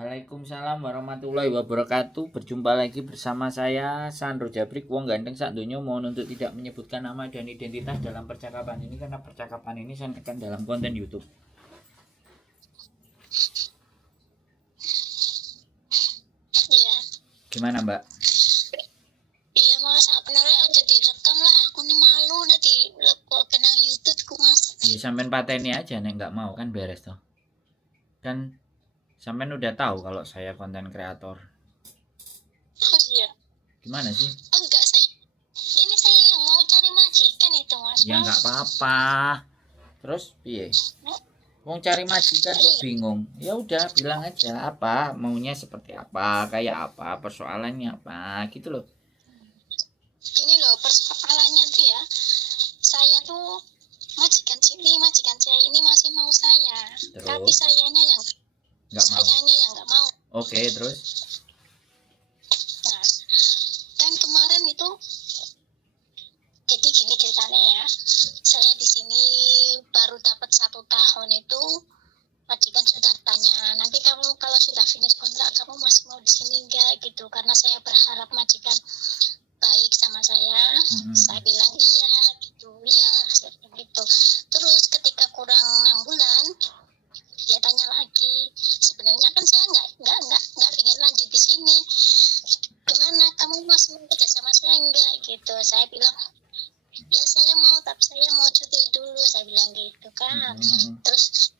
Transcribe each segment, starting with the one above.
Waalaikumsalam warahmatullahi wabarakatuh. Berjumpa lagi bersama saya Sandro Jabrik, wong ganteng sak donya. Mohon untuk tidak menyebutkan nama dan identitas dalam percakapan ini karena percakapan ini saya tekan dalam konten YouTube. Iya. Gimana, Mbak? Iya Mas, sebenarnya aja direkam lah. Aku nih malu nanti kok kenang YouTube ku Mas. Ya sampean pateni aja nek nggak mau kan beres toh. Kan sampean udah tahu kalau saya konten kreator. Oh iya. Gimana sih? Enggak, ini saya yang mau cari majikan itu Mas. Ya nggak apa-apa. Terus piye? Wong cari majikan kok bingung. Ya udah bilang aja apa maunya, seperti apa, kayak apa, persoalannya apa gitu loh. Ini loh persoalannya tuh ya. Saya tuh majikan saya ini masih mau saya. Terus? Tapi sayanya yang nggak mau. Oke, terus? Nah, kan kemarin itu jadi gini ceritanya ya. Saya di sini baru dapat 1 tahun itu, majikan sudah tanya, nanti kamu kalau sudah finish kontrak kamu masih mau di sini enggak gitu, karena saya berharap majikan baik sama saya. Saya bilang iya gitu, iya gitu. Terus ketika kurang 6 bulan dia tanya lagi, sebenarnya kan saya nggak ingin lanjut di sini, gimana kamu masih mau kerja sama saya enggak gitu. Saya bilang ya saya mau, tapi saya mau cuti dulu, saya bilang gitu kan. Terus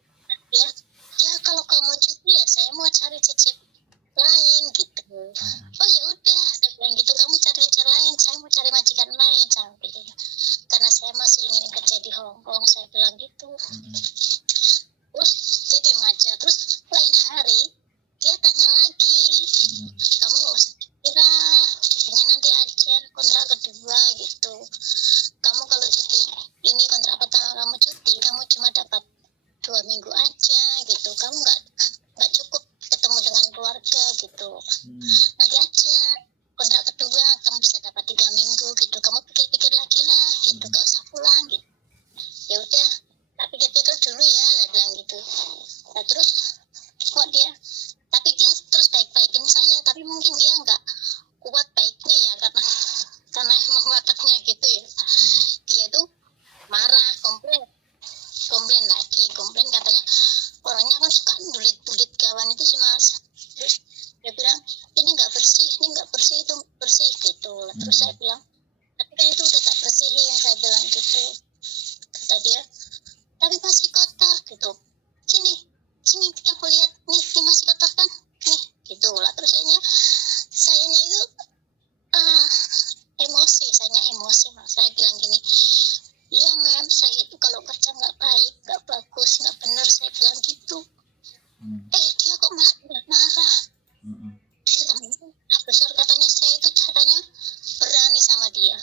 ya kalau kamu cuti ya saya mau cari cecep lain gitu. Oh ya udah, saya bilang gitu, kamu cari cecep lain, saya mau cari majikan lain, saya gitu. Karena saya masih ingin kerja di Hong Kong, saya bilang gitu. Terus dia diem aja. Terus lain hari dia tanya lagi, kamu gak usah kira, cutinya nanti aja kontrak kedua gitu. Kamu kalau cuti ini kontrak pertama kamu cuti, kamu cuma dapat 2 minggu aja gitu, kamu nggak cukup ketemu dengan keluarga gitu. Nanti aja kontrak kedua kamu bisa dapat 3 minggu gitu, kamu pikir-pikir lagi lah gitu, gak usah pulang gitu. Ya udah, tapi pikir-pikir dulu ya, saya bilang gitu. Nah terus kok dia terus baik-baikin saya, tapi mungkin dia nggak kuat baiknya ya, karena emang wataknya gitu ya. Dia tuh marah, komplain katanya orangnya kan suka dulit kawan itu sih Mas. Terus dia bilang ini nggak bersih itu bersih gitu. Terus saya bilang tapi kan itu udah tak bersihin, saya bilang gitu. Kata dia tapi masih kotor gitu. Sini kamu lihat nih masih kotor kan nih gitu lah. Terus sayanya itu emosi Mas. Saya bilang gini, iya mem, saya itu kalau kerja nggak baik, nggak bagus, nggak benar, saya bilang gitu. Dia kok malah marah. Besar katanya saya itu caranya berani sama dia.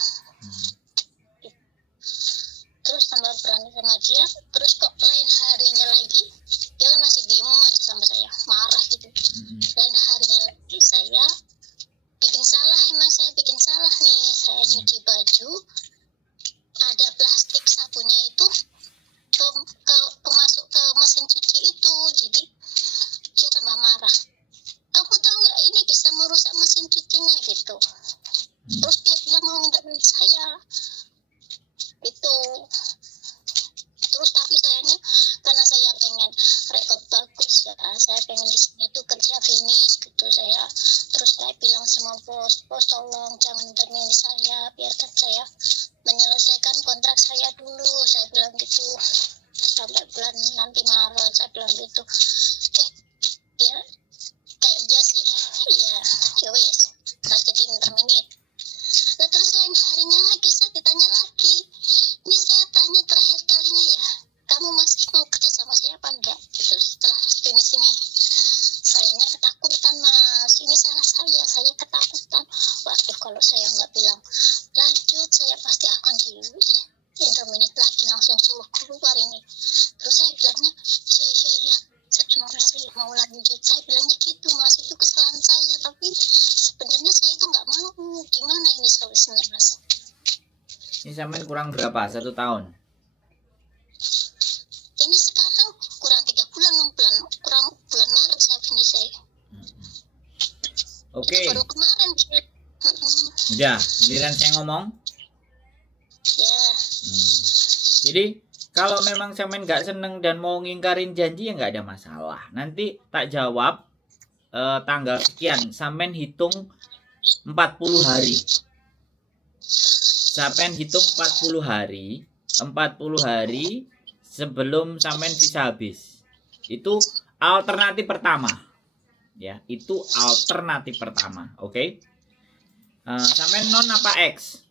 Terus tambah berani sama dia, terus kok lain harinya lagi dia kan masih diem aja sama saya, marah gitu. Lain harinya lagi saya bikin salah nih, saya nyuci baju, ada plastik sabunnya itu masuk ke mesin cuci itu, jadi dia tambah marah. Kamu tahu nggak ini bisa merusak mesin cucinya gitu. Terus dia bilang mau minta duit saya gitu. Terus tapi sayangnya karena saya pengen rekod bagus ya, saya pengen di sini tuh kerja finish gitu. Terus saya bilang sama bos tolong jangan termin saya, biarkan saya menyelesaikan kontrak saya dulu, saya bilang gitu, sampai bulan nanti Maret, saya bilang gitu. Dia kayak iya sih, ya wes, tak jadi interminate. Nah terus lain harinya lagi saya ditanya lagi, ini saya tanya terakhir kalinya ya, kamu masih mau kerja sama saya apa enggak gitu. Setelah finish ini sayanya ketakutan Mas, ini salah saya ketakutan. Waduh, kalau saya nggak bilang lanjut, saya pasti akan di interminate lagi, langsung suruh keluar ini. Terus saya bilangnya iya, saya mau lanjut, saya bilangnya gitu Mas, itu kesalahan saya, tapi sebenarnya saya itu nggak mau. Gimana ini solusinya Mas? Ini sampean kurang berapa? 1 tahun? Ini sekarang kurang 3 bulan, kurang bulan Maret saya finish. Oke. Baru kemarin. Udah, giliran saya ngomong. Ya. Jadi kalau memang sampean nggak seneng dan mau ngingkarin janji ya nggak ada masalah. Nanti tak jawab tanggal sekian. Sampean hitung 40 hari. Sampean hitung 40 hari. 40 hari sebelum sampean visa habis. Itu alternatif pertama. Ya, itu alternatif pertama. Oke. Sampean non apa X?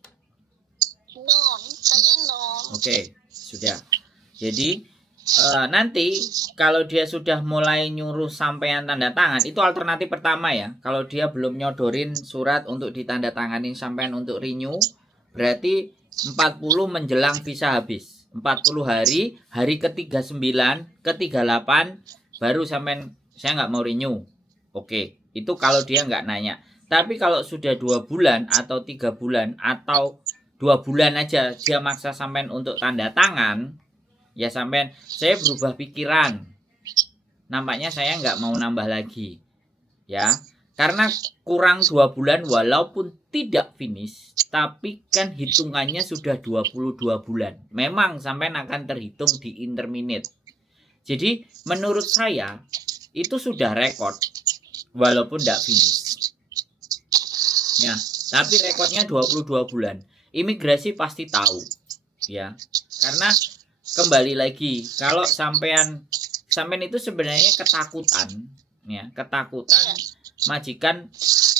Non, saya non. Oke, sudah. Jadi nanti kalau dia sudah mulai nyuruh sampean tanda tangan, itu alternatif pertama ya. Kalau dia belum nyodorin surat untuk ditandatangani sampean untuk renew, berarti 40 menjelang visa habis. 40 hari, hari ke-39, ke-38 baru sampean saya nggak mau renew. Oke, itu kalau dia nggak nanya. Tapi kalau sudah 2 bulan atau 3 bulan atau 2 bulan aja dia maksa sampean untuk tanda tangan, ya sampean saya berubah pikiran, nampaknya saya nggak mau nambah lagi ya, karena kurang 2 bulan walaupun tidak finish tapi kan hitungannya sudah 22 bulan, memang sampean akan terhitung di interminate. Jadi menurut saya itu sudah rekod walaupun tidak finish ya, tapi rekodnya 22 bulan. Imigrasi pasti tahu ya, karena kembali lagi kalau sampean itu sebenarnya ketakutan ya, ketakutan majikan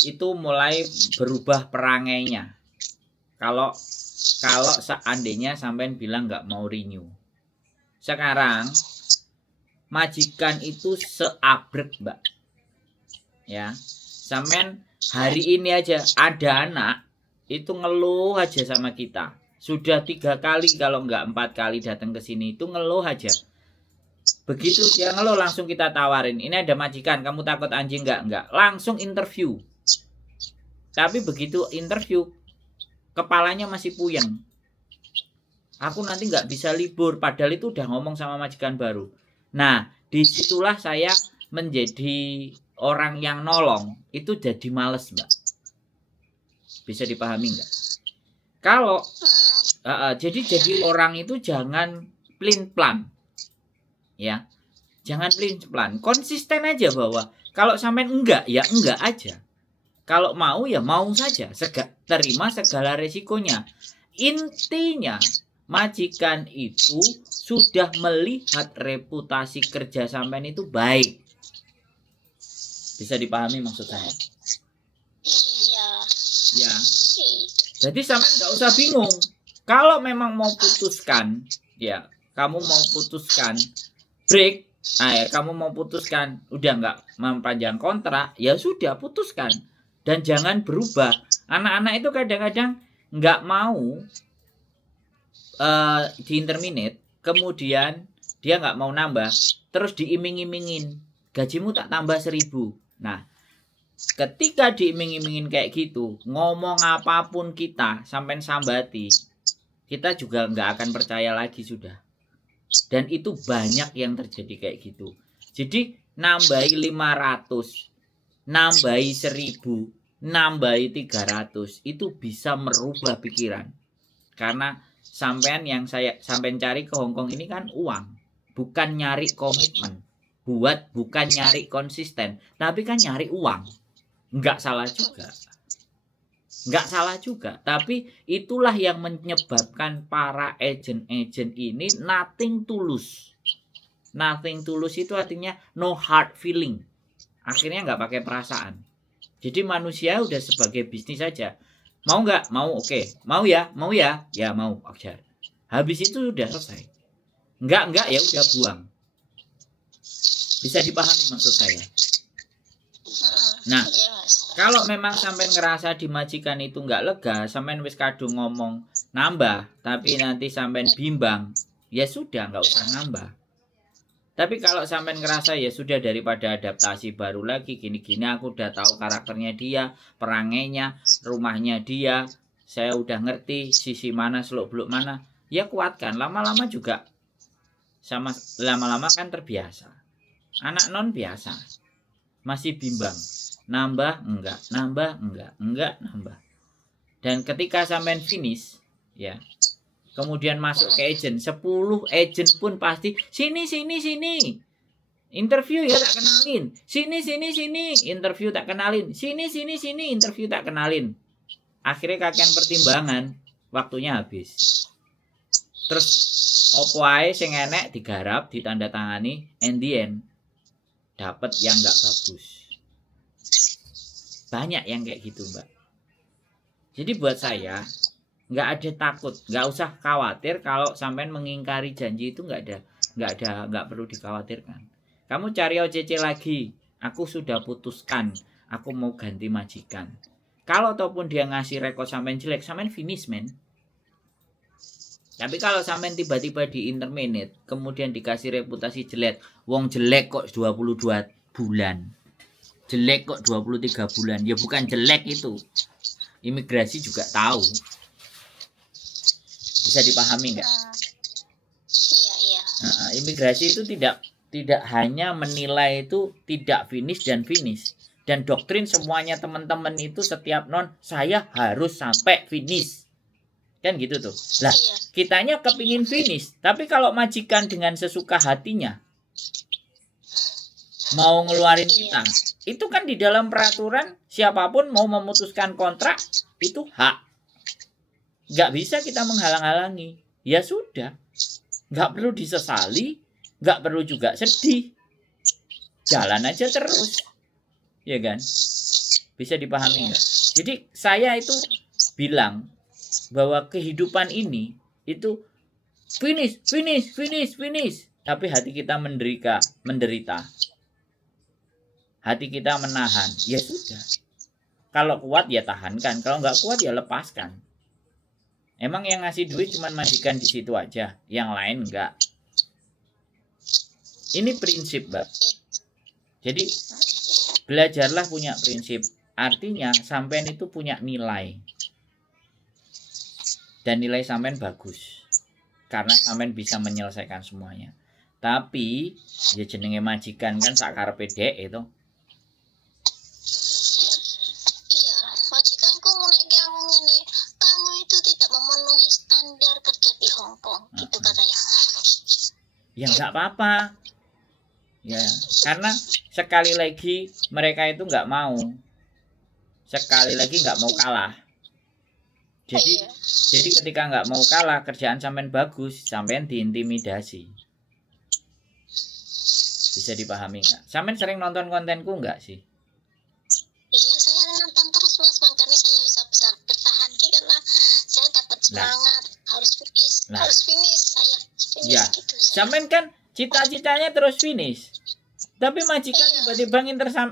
itu mulai berubah perangainya kalau seandainya sampean bilang nggak mau renew. Sekarang majikan itu seabrek mbak ya, sampean hari ini aja ada anak itu ngeluh aja sama kita. Sudah 3 kali kalau nggak 4 kali datang ke sini itu ngeluh aja. Begitu dia ngeluh langsung kita tawarin, ini ada majikan, kamu takut anjing nggak? Nggak. Langsung interview. Tapi begitu interview, kepalanya masih puyeng. Aku nanti nggak bisa libur, padahal itu udah ngomong sama majikan baru. Nah, disitulah saya menjadi orang yang nolong, itu jadi males mbak. Bisa dipahami nggak? Kalau jadi orang itu jangan plin plan ya, jangan plin plan, konsisten aja bahwa kalau sampean enggak ya enggak aja, kalau mau ya mau saja, terima segala resikonya. Intinya majikan itu sudah melihat reputasi kerja sampean itu baik. Bisa dipahami maksud saya? Ya. Jadi sampean nggak usah bingung. Kalau memang mau putuskan, ya kamu mau putuskan break, kamu mau putuskan udah nggak mempanjang kontrak, ya sudah putuskan dan jangan berubah. Anak-anak itu kadang-kadang nggak mau di interminate, kemudian dia nggak mau nambah, terus diiming-imingin gajimu tak tambah 1.000. Nah, ketika diiming-imingin kayak gitu, ngomong apapun kita sampai sambati, kita juga nggak akan percaya lagi sudah. Dan itu banyak yang terjadi kayak gitu. Jadi nambahi 500, nambahi 1.000, nambahi 300 itu bisa merubah pikiran. Karena sampean yang sampean cari ke Hongkong ini kan uang, bukan nyari komitmen. Bukan nyari konsisten, tapi kan nyari uang. Nggak salah juga, tapi itulah yang menyebabkan para agent ini nothing tulus itu artinya no hard feeling, akhirnya nggak pakai perasaan. Jadi manusia udah sebagai bisnis saja, mau nggak mau, oke, mau ya ya mau aja, habis itu udah selesai. Enggak ya udah buang. Bisa dipahami maksud saya? Nah, kalau memang sampai ngerasa di majikan itu nggak lega, sampai wis kadung ngomong nambah, tapi nanti sampai bimbang, ya sudah nggak usah nambah. Tapi kalau sampai ngerasa ya sudah, daripada adaptasi baru lagi gini-gini, aku udah tahu karakternya dia, perangainya, rumahnya dia, saya udah ngerti sisi mana, seluk-beluk mana, ya kuatkan. Lama-lama juga lama-lama kan terbiasa. Anak non biasa. masih bimbang. Nambah enggak, nambah enggak nambah. Dan ketika sampean finish, ya, kemudian masuk ke agent, 10 agent pun pasti sini. Interview ya tak kenalin. Sini. Interview tak kenalin. Sini. Interview tak kenalin. Akhirnya kakean pertimbangan, waktunya habis. Terus opo ae sing enek digarap, ditandatangani, and the end dapat yang enggak bagus. Banyak yang kayak gitu, Mbak. Jadi buat saya nggak ada takut, nggak usah khawatir kalau sampean mengingkari janji itu nggak perlu dikhawatirkan. Kamu cari OCC lagi, aku sudah putuskan, aku mau ganti majikan. Kalau ataupun dia ngasih rekod sampean jelek, sampean finish men. Tapi kalau sampean tiba-tiba di interminate, kemudian dikasih reputasi jelek, wong jelek kok 22 bulan, jelek kok 23 bulan, ya bukan jelek itu. Imigrasi juga tahu. Bisa dipahami nggak? Iya. Imigrasi itu tidak hanya menilai itu tidak finish dan finish. Dan doktrin semuanya teman-teman itu setiap saya harus sampai finish. Kan gitu tuh. Lah, kitanya kepingin finish. Tapi kalau majikan dengan sesuka hatinya mau ngeluarin kita, itu kan di dalam peraturan siapapun mau memutuskan kontrak itu hak. Nggak bisa kita menghalang-halangi. Ya sudah, nggak perlu disesali, nggak perlu juga sedih, jalan aja terus, ya kan? Bisa dipahami nggak? Jadi saya itu bilang bahwa kehidupan ini itu finish, tapi hati kita menderita. Hati kita menahan, ya sudah. Kalau kuat ya tahankan, kalau nggak kuat ya lepaskan. Emang yang ngasih duit cuma majikan di situ aja, yang lain enggak. Ini prinsip, Mbak. Jadi belajarlah punya prinsip. Artinya sampean itu punya nilai. Dan nilai sampean bagus. Karena sampean bisa menyelesaikan semuanya. Tapi ya jenenge majikan kan sakarepe dhek itu. Gitu katanya. Ya nggak apa-apa. Ya, karena sekali lagi mereka itu nggak mau. Sekali lagi nggak mau kalah. Jadi ketika nggak mau kalah, kerjaan sampean bagus, sampean diintimidasi. Bisa dipahami nggak? Sampean sering nonton kontenku nggak sih? Iya, saya nonton terus Mas, makanya saya bisa bertahan karena saya dapat semangat. Harus finish saya. Ya, gitu. Sampean kan cita-citanya terus finish. Tapi majikan tiba-tiba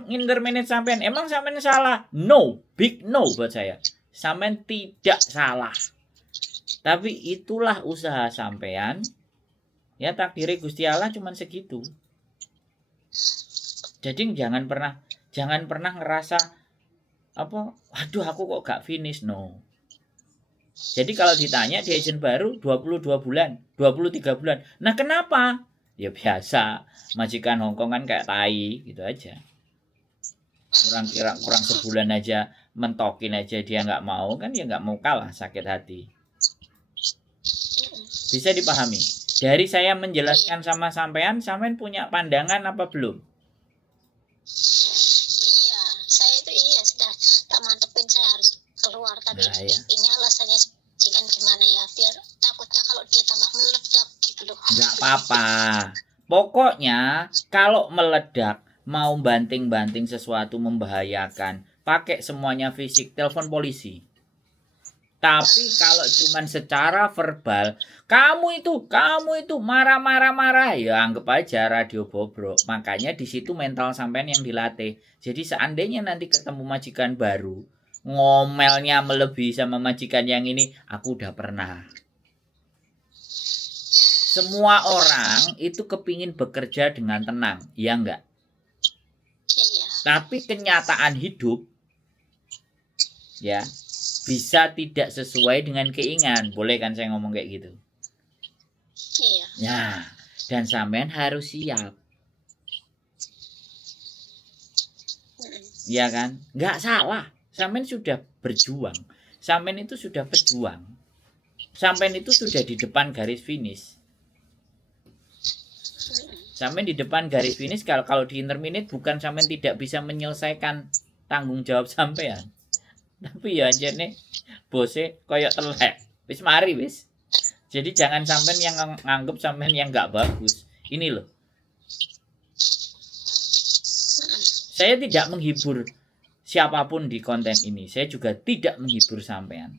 interminate sampean. Emang sampean salah? No, big no buat saya. Sampean tidak salah. Tapi itulah usaha sampean. Ya takdiri Gusti Allah cuman segitu. Jadi jangan pernah ngerasa waduh aku kok gak finish. No. Jadi kalau ditanya di agent baru 22 bulan, 23 bulan. Nah kenapa? Ya biasa, majikan Hongkong kan kayak tai gitu aja. Kurang sebulan aja mentokin aja dia nggak mau, kan ya nggak mau kalah, sakit hati. Bisa dipahami? Dari saya menjelaskan sama sampean punya pandangan apa belum? Iya, saya itu sudah tak mantepin saya harus keluar, tapi ini alasannya majikan gimana ya, biar takutnya kalau dia tambah meledak gitu loh. Nggak apa-apa. Pokoknya kalau meledak, mau banting-banting sesuatu membahayakan, pakai semuanya fisik, telepon polisi. Tapi kalau cuman secara verbal, kamu itu marah, ya anggap aja radio bobrok. Makanya di situ mental sampean yang dilatih. Jadi seandainya nanti ketemu majikan baru, ngomelnya melebihi sama majikan yang ini, aku udah pernah. Semua orang itu kepingin bekerja dengan tenang, ya enggak? Iya. Tapi kenyataan hidup, ya, bisa tidak sesuai dengan keinginan. Boleh kan saya ngomong kayak gitu? Iya. Nah, dan sampean harus siap. Ya kan? Nggak salah. Sampean sudah berjuang. Sampean itu sudah pejuang. Sampean itu sudah di depan garis finish. Sampean di depan garis finish, kalau di interminate bukan sampean tidak bisa menyelesaikan tanggung jawab sampean. Tapi ya anjene bose koyok telek. Wis mari wis. Jadi jangan sampean yang nganggep sampean yang nggak bagus. Ini loh. Saya tidak menghibur siapapun di konten ini. Saya juga tidak menghibur sampean.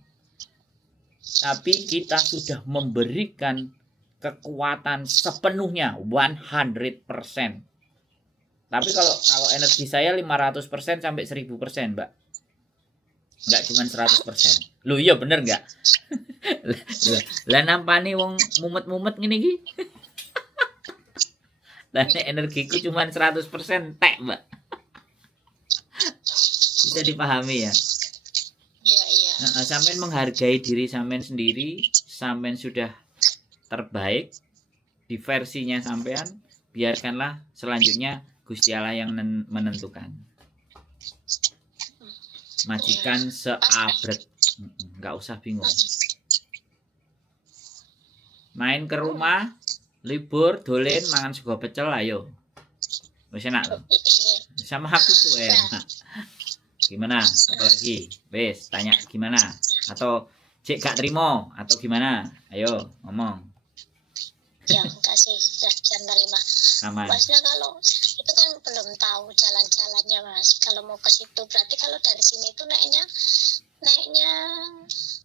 Tapi kita sudah memberikan kekuatan sepenuhnya 100%. Tapi kalau energi saya 500% sampai 1000%, Mbak. Enggak cuma 100%. Loh iya bener enggak? Lah nampani wong mumet-mumet ngene iki. Lah energiku cuma 100% tek, Mbak. Bisa dipahami ya? Iya. Sampean menghargai diri sampean sendiri, sampean sudah terbaik di versinya sampean, biarkanlah selanjutnya Gusti Allah yang menentukan. Majikan seabrek, nggak usah bingung. Main ke rumah, libur, dolen, mangan sego pecel, ayo. Wis enak loh. Sama aku tuh enak. Gimana? Apalagi? Wes, tanya gimana? Atau cek gak terima atau gimana? Ayo ngomong. Ya enggak sih, sudah menerima. Aman. Maksudnya kalau itu kan belum tahu jalan-jalannya Mas. Kalau mau ke situ berarti kalau dari sini itu naiknya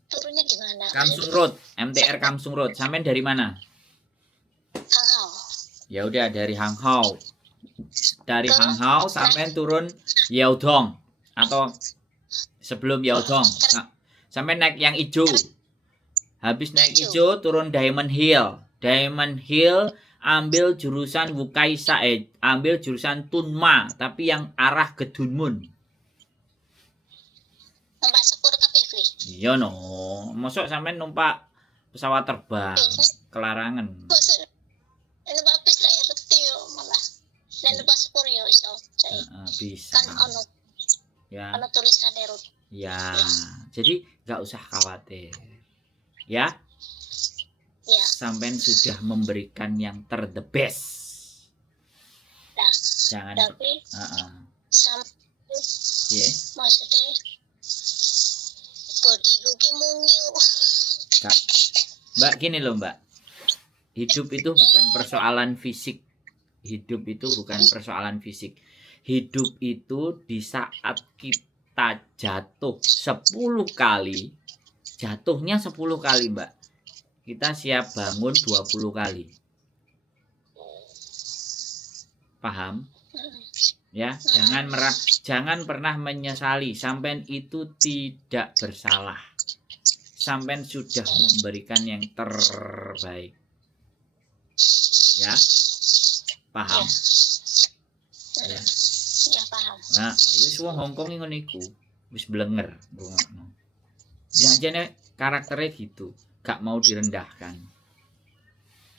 turunnya di mana? Kamsung Road, MTR Kamsung Road. Sampean dari mana? Hangau. Ya udah dari Hangzhou. Dari Hangzhou sampean turun Yaodong atau sebelum Yaodong. Sampai naik yang hijau. Habis naik hijau turun Diamond Hill. Diamond Hill ambil jurusan Wukai Sae, ambil jurusan Tunma, tapi yang arah ke Dunmun. Numpak sepur kabeh kuwi. Iya no, mosok sampean numpak pesawat terbang kelarangan. Numpak bis ra reti yo malah. Nek numpak sepur yo iso. Bisa. Kan ono. Ya. Ono tulisannya rute. Ya, jadi nggak usah khawatir. Ya. Ya. Sampean sudah memberikan yang the best. Nah, jangan tapi sampai maksudnya body ki mungil. Mbak gini loh Mbak, hidup itu bukan persoalan fisik. Hidup itu bukan persoalan fisik. Hidup itu di saat kita jatuh 10 kali, jatuhnya 10 kali Mbak, kita siap bangun 20 kali. Paham? Ya, jangan pernah menyesali. Sampean itu tidak bersalah. Sampean sudah memberikan yang terbaik. Ya, paham? Ya, ya paham. Nah, ayo semua Hongkong ngono iku wis blenger ngono. Janjane karakternya gitu, gak mau direndahkan.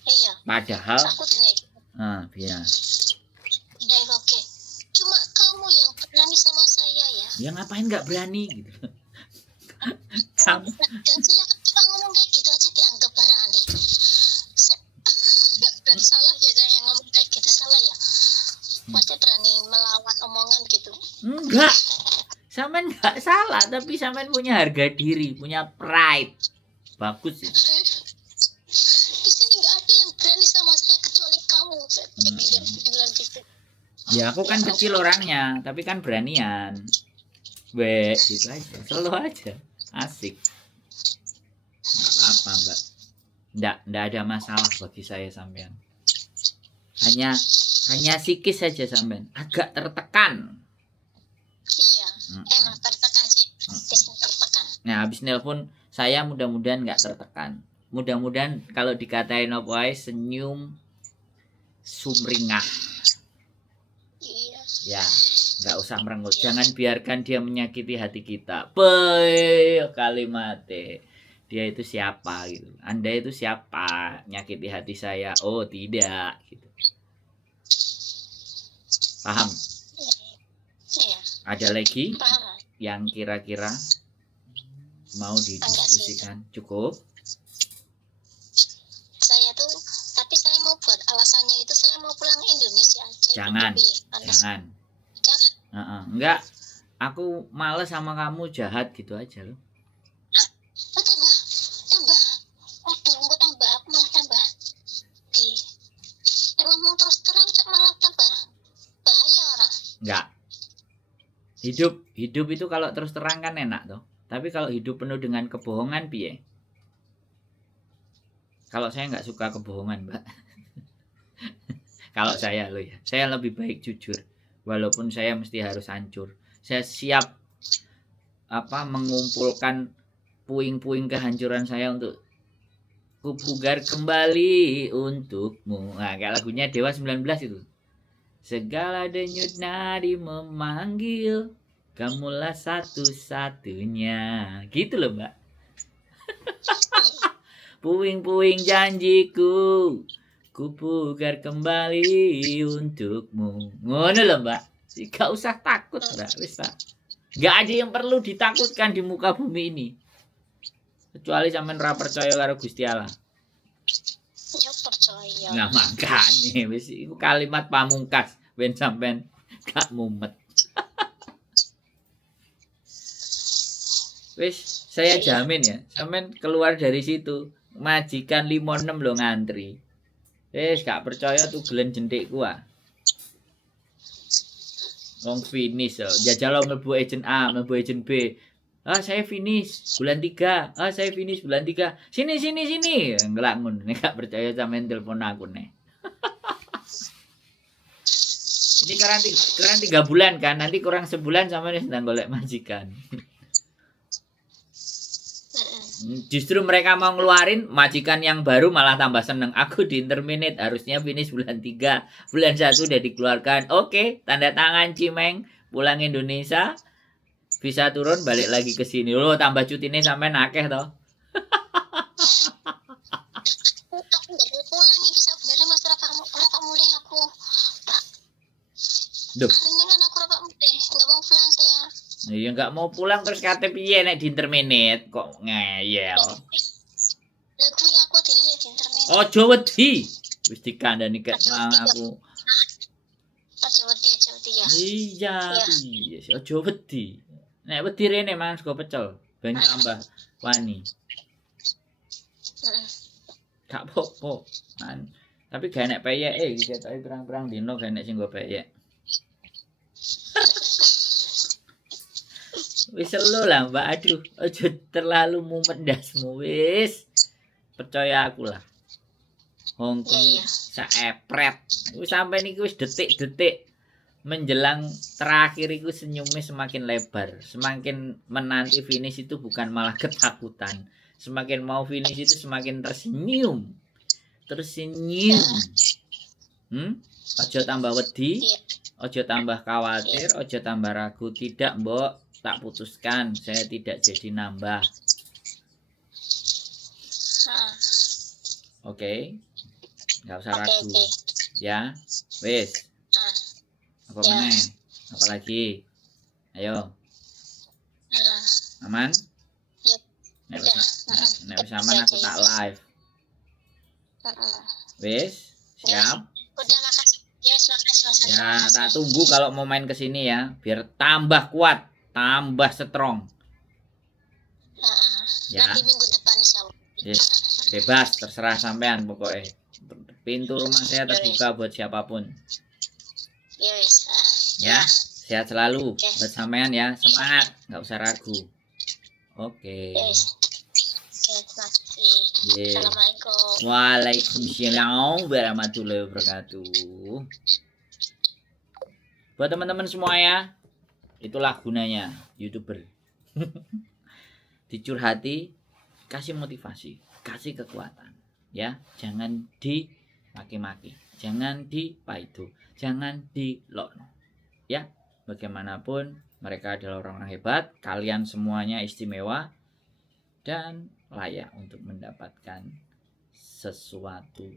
Iya. Padahal aku iya. Oke. Cuma kamu yang berani sama saya ya. Ya ngapain nggak berani gitu. Kamu. Dan saya cuma ngomong kayak gitu aja dianggap berani. Dan salah ya saya yang ngomong kayak gitu, salah ya. Maksudnya berani melawan omongan gitu. Enggak. Sampean nggak salah, tapi sampean punya harga diri, punya pride. Bagus sih. Di sini nggak ada yang berani sama saya kecuali kamu. Bilang gitu. Ya aku kan kecil orangnya, tapi kan beranian. Gitu aja, selalu aja. Asik. Apa Mbak? Nggak ada masalah bagi saya sampean. Hanya psikis saja sampean, agak tertekan. Iya, emang tertekan sih. Tertekan. Nah, habis nelpon saya mudah-mudahan nggak tertekan. Mudah-mudahan kalau dikatain apa ae senyum sumringah. Iya. Ya, nggak usah merenggut. Jangan biarkan dia menyakiti hati kita. Kalimatnya. Dia itu siapa gitu. Anda itu siapa? Nyakiti hati saya. Oh, tidak gitu. Paham? Iya. Ada lagi Paham? yang kira-kira mau didiskusikan? Cukup? Saya tuh, tapi saya mau buat alasannya itu saya mau pulang ke Indonesia aja. Jangan, Tapi, jangan. Jangan. Enggak, aku males sama kamu, jahat gitu aja loh. Oh, tambah. Waduh, engko tambah, aku malah tambah. Di ngomong terus terang cak malah tambah bahaya orang. Enggak. Hidup itu kalau terus terang kan enak toh. Tapi kalau hidup penuh dengan kebohongan piye? Kalau saya nggak suka kebohongan, Mbak. Kalau saya loh ya, saya lebih baik jujur. Walaupun saya mesti harus hancur. Saya siap mengumpulkan puing-puing kehancuran saya untuk kupugar kembali untukmu. Nah, kayak lagunya Dewa 19 itu. Segala denyut nadi memanggil, kamulah satu-satunya. Gitu loh, Mbak. Puing-puing janjiku, kupugar kembali untukmu. Ngono loh, Mbak. Gak usah takut, Mbak. Wis tak. Gak ada yang perlu ditakutkan di muka bumi ini. Kecuali sampean ora percaya karo Gusti Allah. Ya percaya. Nah, makane wis iku kalimat pamungkas ben sampean gak mumet. Wis saya jamin ya, sampean keluar dari situ majikan 56 lo ngantri. Wis gak percaya tuh gelen jentikku ah. Wong finish loh. Jajal lo mlebu agent A, mlebu agent B. Ah saya finish bulan 3. Ah saya finish bulan 3. Sini. Ngelak ngono. Nek gak percaya sampean telepon aku nek. Ini kurang 3 bulan kan. Nanti kurang sebulan sampean sedang golek majikan. Justru mereka mau ngeluarin majikan yang baru malah tambah seneng. Aku di interminate harusnya finish bulan 3. Bulan 1 udah dikeluarkan. Oke, tanda tangan Cimeng. Pulang Indonesia. Bisa turun balik lagi ke sini. Loh, tambah cutine sampai nakeh toh. Aku nggak mau pulang ini sebenarnya mas rapat mulai aku. Duh. Hari ini kan aku rapat mulai, nggak mau pulang saya. Ya nggak mau pulang terus kata piye nek di interminate kok ngeyel. Lagu aku di interminate. Ojo wedi. Wis dikandani kek mang aku. Ojo wedi ya. Iya, ojo wedi. Nek wedi rene mangan sego pecel, ben tambah wani. Gak apa-apa. Tapi gak enek peyeke iki ketoke pirang-pirang dino gak enek sing go peyek. Wis elo lah, Mbak. Aduh, ojo terlalu mumet ndasmu wis. Percaya aku lah. Wong kuwi saepret. Wis sampe niki wis detik-detik menjelang terakhir itu senyumnya semakin lebar. Semakin menanti finish itu bukan malah ketakutan. Semakin mau finish itu semakin tersenyum. Tersenyum. Ojo tambah wedi, ojo tambah khawatir, ojo tambah ragu. Tidak, Mbok. Tak putuskan, saya tidak jadi nambah. Oke. Nggak usah ragu. Ya, wis. Apa meneh? Apa lagi? Ayo. Aman? Nek wis aman aku tak live. Wis, siap. Udah makasih. Yes, makasih Mas. Ya, tak tunggu kalau mau main ke sini ya, biar tambah kuat, tambah strong. Ya. Nanti minggu depan insyaallah. Yes, bebas terserah sampean pokoknya. Pintu rumah saya terbuka buat siapapun. Yes. Ya, sehat selalu buat sampean ya, semangat, nggak usah ragu. Oke. Yes. Yes. Assalamualaikum. Waalaikumsalam warahmatullahi wabarakatuh. Buat teman-teman semua ya, itulah gunanya YouTuber. Dicurhati, kasih motivasi, kasih kekuatan. Ya, jangan dimaki-maki, jangan dipaido, jangan dilokno. Ya, bagaimanapun mereka adalah orang hebat, kalian semuanya istimewa dan layak untuk mendapatkan sesuatu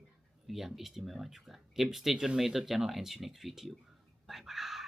yang istimewa juga. Keep stay tune my YouTube channel and see you next video. Bye bye.